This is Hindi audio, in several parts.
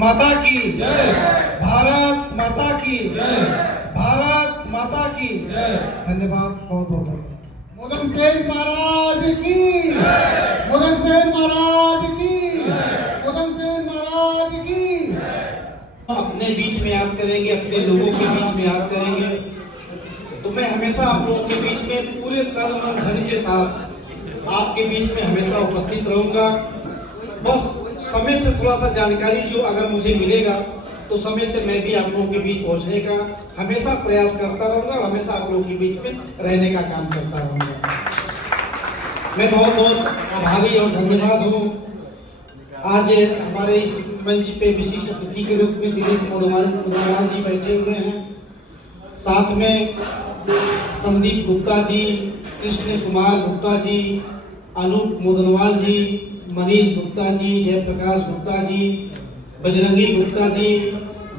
माता की जय। भारत माता की जय। भारत माता की जय। धन्यवाद, बहुत बहुत धन्यवाद। मदन सेन महाराज की, मदन सेन महाराज की, मदन सेन महाराज की। अपने बीच में याद करेंगे, अपने लोगों के बीच में याद करेंगे, तो मैं हमेशा आप लोगों के बीच में पूरे तन मन धन के साथ आपके बीच में हमेशा उपस्थित रहूंगा। बस समय से थोड़ा सा जानकारी जो अगर मुझे मिलेगा तो समय से मैं भी आप लोगों के बीच पहुंचने का हमेशा प्रयास करता रहूंगा और हमेशा आप लोगों के बीच में रहने का काम करता रहूंगा। मैं बहुत बहुत आभारी और धन्यवाद हूँ। आज हमारे इस मंच पे विशिष्ट अतिथि के रूप में दिलीप मोदवाल जी बैठे हुए हैं, साथ में संदीप गुप्ता जी, कृष्ण कुमार गुप्ता जी, अनूप मोदनवाल जी, मनीष गुप्ता जी, जयप्रकाश गुप्ता जी, बजरंगी गुप्ता जी,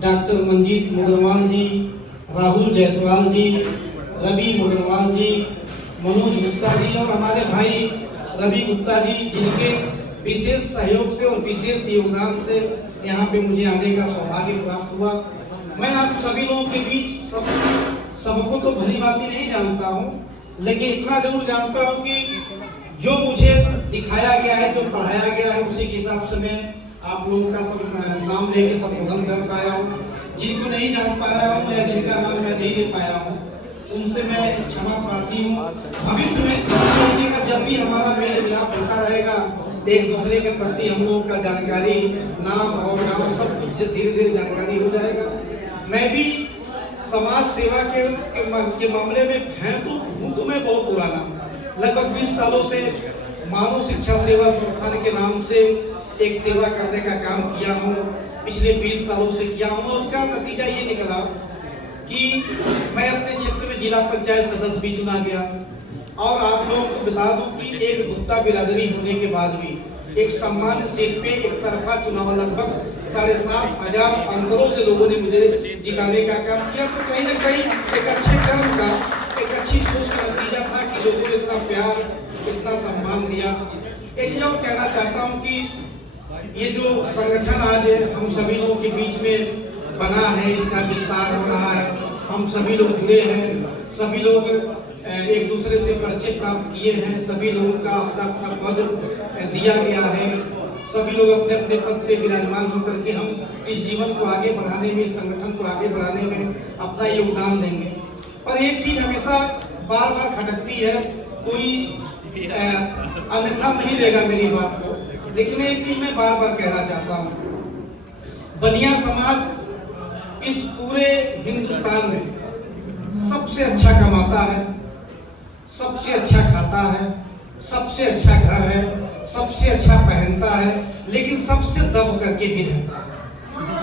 डॉक्टर मंजीत मोदनवाल जी, राहुल जायसवाल जी, रवि मोदनवाल जी, मनोज गुप्ता जी और हमारे भाई रवि गुप्ता जी, जिनके विशेष सहयोग से और विशेष योगदान से यहाँ पे मुझे आने का सौभाग्य प्राप्त हुआ। मैं आप सभी लोगों के बीच सबको तो भली भांति नहीं जानता हूँ, लेकिन इतना जरूर जानता हूँ कि जो मुझे दिखाया गया है, जो पढ़ाया गया है, उसी के हिसाब से मैं आप लोगों का सब नाम लेके संबोधन कर पाया हूँ। जिनको नहीं जान पाया हूँ या जिनका नाम मैं नहीं ले पाया हूँ, उनसे मैं क्षमा प्रार्थी हूँ। भविष्य में का जब भी हमारा मेल मिलाप होता रहेगा, एक दूसरे के प्रति हम लोगों का जानकारी, नाम और गांव सब कुछ धीरे धीरे जानकारी हो जाएगा। मैं भी समाज सेवा के मामले में हूँ तो मैं बहुत पुराना, लगभग 20 सालों से मानव शिक्षा सेवा संस्थान के नाम से एक सेवा करने का काम किया हूँ। पिछले 20 सालों से किया हूँ। उसका नतीजा ये निकला कि मैं अपने क्षेत्र में जिला पंचायत सदस्य भी चुना गया। और आप लोगों को बता दूं कि एक गुप्ता बिरादरी होने के बाद भी एक सम्मान सीट पे एक तरफा चुनाव लगभग 7,500 अंतरों से लोगों ने मुझे जिताने का काम किया। तो कहीं ना कहीं एक अच्छे कर्म का, एक अच्छी सोच का नतीजा था कि लोगों ने इतना प्यार, इतना सम्मान दिया। एक चीज और कहना चाहता हूँ कि ये जो संगठन आज हम सभी लोगों के बीच में बना है, इसका विस्तार हो रहा है, हम सभी लोग जुड़े हैं, सभी लोग एक दूसरे से परिचय प्राप्त किए हैं, सभी लोगों का अपना अपना पद दिया गया है, सभी लोग अपने अपने पद पे विराजमान होकर के हम इस जीवन को आगे बढ़ाने में, इस संगठन को आगे बढ़ाने में अपना योगदान देंगे। पर एक चीज हमेशा बार बार खटकती है, कोई अन्यथा नहीं लेगा मेरी बात को, लेकिन मैं एक चीज मैं बार बार कहना चाहता हूँ। बनिया समाज इस पूरे हिंदुस्तान में सबसे अच्छा कमाता है, सबसे अच्छा खाता है, सबसे अच्छा घर है, सबसे अच्छा पहनता है, लेकिन सबसे दब करके भी रहता है।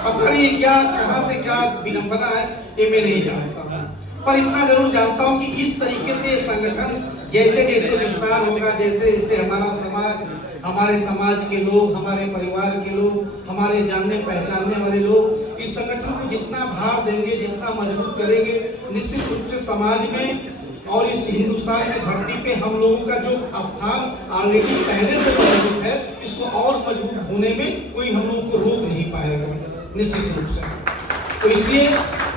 पता नहीं क्या, कहां से क्या विडंबना है, ये मैं नहीं जानता हूं। पर इतना जरूर जानता हूं कि इस तरीके से संगठन जैसे जैसे विस्तार होगा, जैसे जैसे हमारा समाज, हमारे समाज के लोग, हमारे परिवार के लोग, हमारे जानने पहचानने वाले लोग इस संगठन को जितना भार देंगे, जितना मजबूत करेंगे, निश्चित रूप से समाज में और इस हिंदुस्तान की धरती पे हम लोगों का जो स्थान ऑलरेडी पहले से मजबूत है, इसको और मजबूत होने में कोई हम लोगों को रोक नहीं पाएगा, निश्चित रूप से। तो इसलिए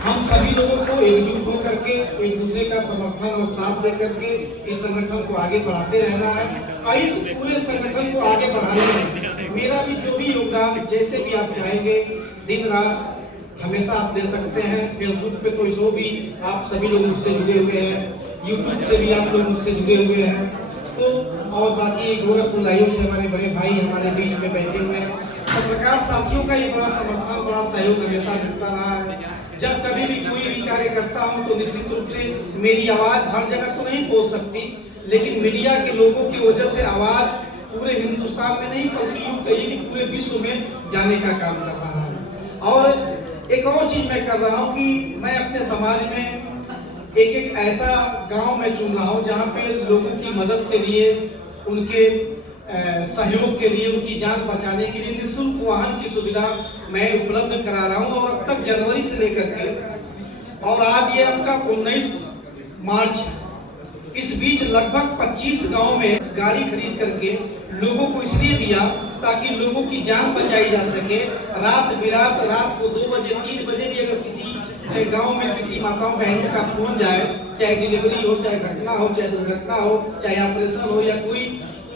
हम सभी लोगों को एकजुट होकर के एक दूसरे का समर्थन और साथ दे करके इस संगठन को आगे बढ़ाते रहना है। और इस पूरे संगठन को आगे बढ़ाने में मेरा भी जो भी योगदान, जैसे भी आप चाहेंगे, दिन रात हमेशा आप दे सकते हैं। फेसबुक पे तो इसो भी आप सभी लोग मुझसे जुड़े हुए हैं, यूट्यूब से भी आप लोग मुझसे जुड़े हुए हैं। तो और बाकी गोरखपुर लाइव से हमारे बड़े भाई हमारे बीच में बैठे हुए हैं। पत्रकार साथियों का ये बड़ा समर्थन, बड़ा सहयोग हमेशा मिलता रहा है। जब कभी भी कोई भी कार्य करता हूँ तो निश्चित रूप से मेरी आवाज हर जगह तो नहीं पहुँच सकती, लेकिन मीडिया के लोगों की वजह से आवाज पूरे हिंदुस्तान में नहीं बल्कि यूं कहिए कि पूरे विश्व में जाने का काम कर रहा है। और एक और चीज मैं कर रहा हूँ कि मैं अपने समाज में एक ऐसा गांव में चुन रहा हूँ जहाँ पे लोगों की मदद के लिए, उनके सहयोग के लिए, उनकी जान बचाने के लिए निःशुल्क वाहन की सुविधा मैं उपलब्ध करा रहा हूँ। और अब तक जनवरी से लेकर के और आज ये आपका 19 मार्च, इस बीच लगभग 25 गांव में गाड़ी खरीद करके लोगों को इसलिए दिया ताकि लोगों की जान बचाई जा सके। रात बिरात, रात को 2 बजे 3 बजे भी अगर किसी गांव में किसी माताओं बहनों का फोन जाए, चाहे डिलीवरी हो, चाहे घटना हो, चाहे दुर्घटना हो, चाहे ऑपरेशन हो, या कोई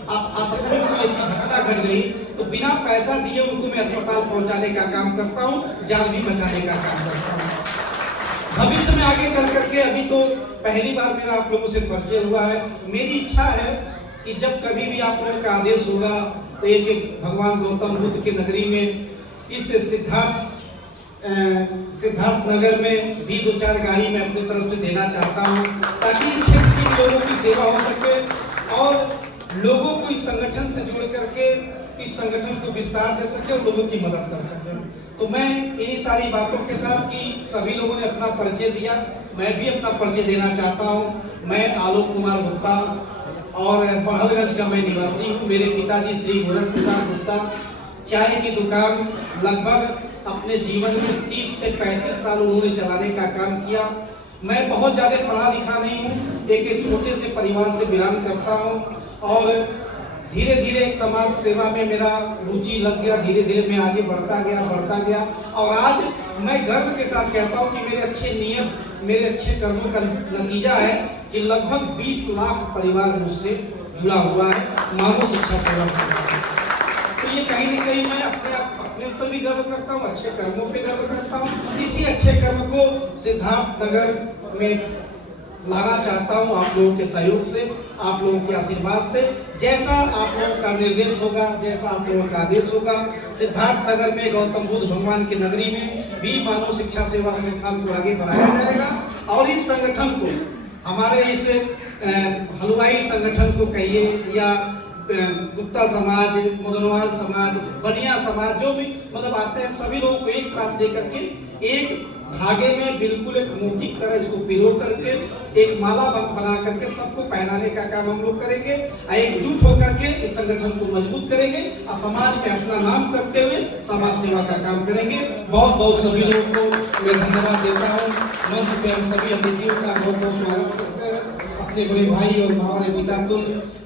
असामयिक कोई ऐसी घटना घट गई, तो बिना पैसा दिए उनको मैं अस्पताल पहुंचाने का काम करता हूं, जान भी बचाने का काम करता हूं। भविष्य में आगे चल करके, अभी तो पहली बार मेरा आप लोगों से परिचय हुआ है, मेरी इच्छा है कि जब कभी भी आप लोगों का आदेश होगा तो एक भगवान गौतम बुद्ध की नगरी में, इस सिद्धार्थ नगर में भी 2-4 गाड़ी मैं अपनी तरफ से देना चाहता हूं, ताकि इस क्षेत्र के लोगों की सेवा हो सके और लोगों को इस संगठन से जुड़ करके इस संगठन को विस्तार दे सके और लोगों की मदद कर सके। तो मैं इन्हीं सारी बातों के साथ, कि सभी लोगों ने अपना परिचय दिया, मैं भी अपना परिचय देना चाहता हूं। मैं आलोक कुमार गुप्ता और बड़हलगंज का मैं निवासी हूं। मेरे पिताजी श्री गोरख प्रसाद गुप्ता चाय की दुकान लगभग अपने जीवन में 30 से 35 साल उन्होंने चलाने का काम किया। मैं बहुत ज़्यादा पढ़ा लिखा नहीं हूँ, एक छोटे से परिवार से बिलोंग करता हूँ और धीरे धीरे एक समाज सेवा में मेरा रुचि लग गया। धीरे धीरे मैं आगे बढ़ता गया और आज मैं गर्व के साथ कहता हूँ कि मेरे अच्छे नियम, मेरे अच्छे कर्मों का नतीजा है कि लगभग 20 लाख परिवार मुझसे जुड़ा हुआ है मानव शिक्षा सेवा संस्था। तो ये कहीं न कहीं मैं अपने ऊपर भी गर्व करता हूँ, अच्छे कर्मों पे गर्व करता हूँ। इसी अच्छे कर्म को सिद्धार्थ नगर में लाना चाहता हूँ आप लोगों के सहयोग से, आप लोगों के आशीर्वाद से। जैसा आप लोगों का निर्देश होगा, जैसा आप लोगों का आदेश होगा, सिद्धार्थ नगर में गौतम बुद्ध भगवान की नगरी में भी मानव शिक्षा सेवा संस्थान को आगे बढ़ाया जाएगा और इस संगठन को, हमारे इस हलवाई संगठन को कहिए या गुप्ता समाज, मुदनवाल समाज, बनिया समाज, जो भी मतलब आते हैं, सभी लोगों को एक साथ लेकर के एक धागे में बिल्कुल एक मोती की तरह इसको पिरो करके एक माला बना करके सबको पहनाने का काम हम लोग करेंगे। एकजुट होकर के इस संगठन को मजबूत करेंगे और समाज में अपना नाम करते हुए समाज सेवा का काम करेंगे। बहुत बहुत सभी लोगों को मैं धन्यवाद देता हूँ। मंच पे हम सभी अतिथियों का बहुत बहुत स्वागत करते हैं। अपने बड़े भाई और हमारे पिता तुम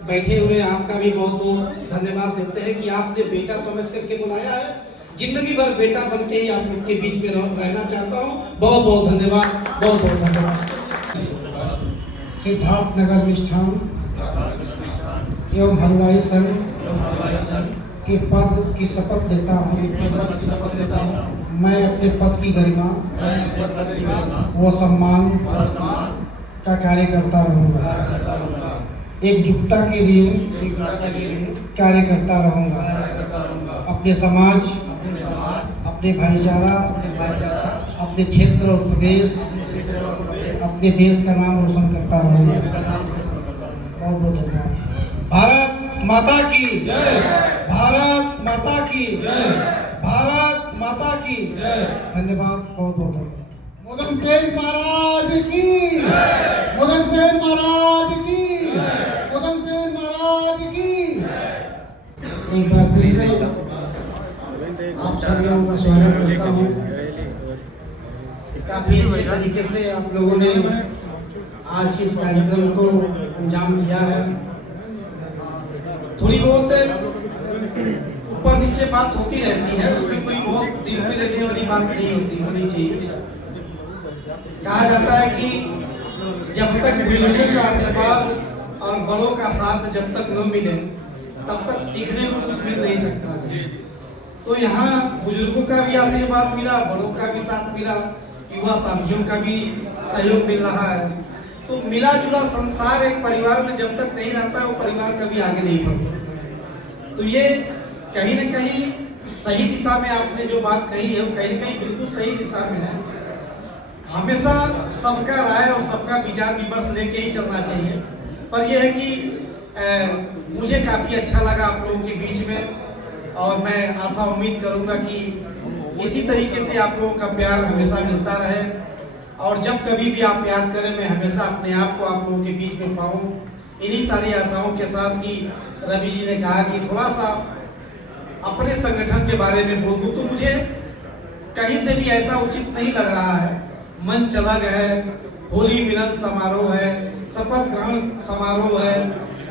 बैठे हुए, आपका भी बहुत बहुत धन्यवाद देते हैं कि आपने बेटा समझ करके बुलाया है। जिंदगी भर बेटा बन के ही आप उनके बीच में रहना चाहता हूँ। बहुत बहुत धन्यवाद, बहुत बहुत धन्यवाद। सिद्धार्थ नगर मिष्ठान एवं हलवाई संघ के पद की शपथ लेता हूँ। मैं अपने पद की गरिमा व सम्मान का कार्य करता रहूँगा। एकजुटता के लिए कार्य करता रहूँगा। अपने समाज, अपने भाईचारा, अपने क्षेत्र और प्रदेश, अपने देश का नाम रोशन करता रहूँगा। बहुत बहुत धन्यवाद। भारत माता की जय, भारत माता की जय, भारत माता की जय। धन्यवाद, बहुत बहुत धन्यवाद। मुदन सेन महाराज की, मुदन सेन महाराज की, मुदन सेन महाराज की। एक बार फिर से आप सभी लोगों का स्वागत करता हूँ। काफी अच्छे तरीके से आप लोगों ने आज इस कार्यक्रम को अंजाम दिया है। थोड़ी बहुत ऊपर नीचे बात होती रहती है, उसमें कोई बहुत दिल पे लगने वाली बात नहीं होनी चाहिए। कहा जाता है कि जब तक बुजुर्गों का आशीर्वाद और बड़ों का साथ जब तक न मिले तब तक सीखने को कुछ मिल नहीं सकता है। तो यहाँ बुजुर्गों का भी आशीर्वाद मिला, बड़ों का भी साथ मिला, युवा साथियों का भी सहयोग मिल रहा है। तो मिला जुला संसार एक परिवार में जब तक नहीं रहता वो परिवार कभी आगे नहीं बढ़ सकता। तो ये कहीं न कहीं सही दिशा में आपने जो बात कही है वो कहीं न कहीं बिल्कुल सही दिशा में है। हमेशा सबका राय और सबका विचार विमर्श लेके ही चलना चाहिए। पर यह है कि मुझे काफ़ी अच्छा लगा आप लोगों के बीच में और मैं आशा उम्मीद करूंगा कि इसी तरीके से आप लोगों का प्यार हमेशा मिलता रहे और जब कभी भी आप याद करें मैं हमेशा अपने आप को आप लोगों के बीच में पाऊँ। इन्हीं सारी आशाओं के साथ कि रवि जी ने कहा कि थोड़ा सा अपने संगठन के बारे में बोलूँ, तो मुझे कहीं से भी ऐसा उचित नहीं लग रहा है। मंच अलग है, होली मिलन समारोह है, शपथ ग्रहण समारोह है,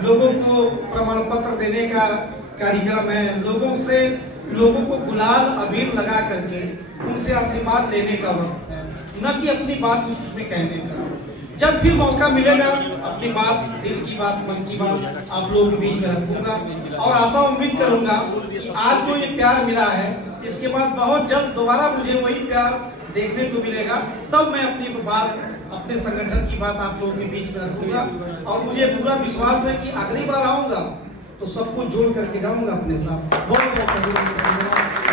लोगों को प्रमाण पत्र देने का कार्यक्रम है, लोगों को गुलाल अबीर लगा करके उनसे आशीर्वाद लेने का वक्त है, न कि अपनी बात कुछ उसमें कहने का। जब भी मौका मिलेगा अपनी बात, दिल की बात, मन की बात आप लोगों के बीच में रखूंगा और आशा उम्मीद करूंगा कि आज जो ये प्यार मिला है, इसके बाद बहुत जल्द दोबारा मुझे वही प्यार देखने को मिलेगा। तब मैं अपनी बात, अपने संगठन की बात आप लोगों के बीच में रखूंगा और मुझे पूरा विश्वास है कि अगली बार आऊंगा तो सबको जोड़ करके जाऊंगा अपने साथ। बहुत बहुत धन्यवाद।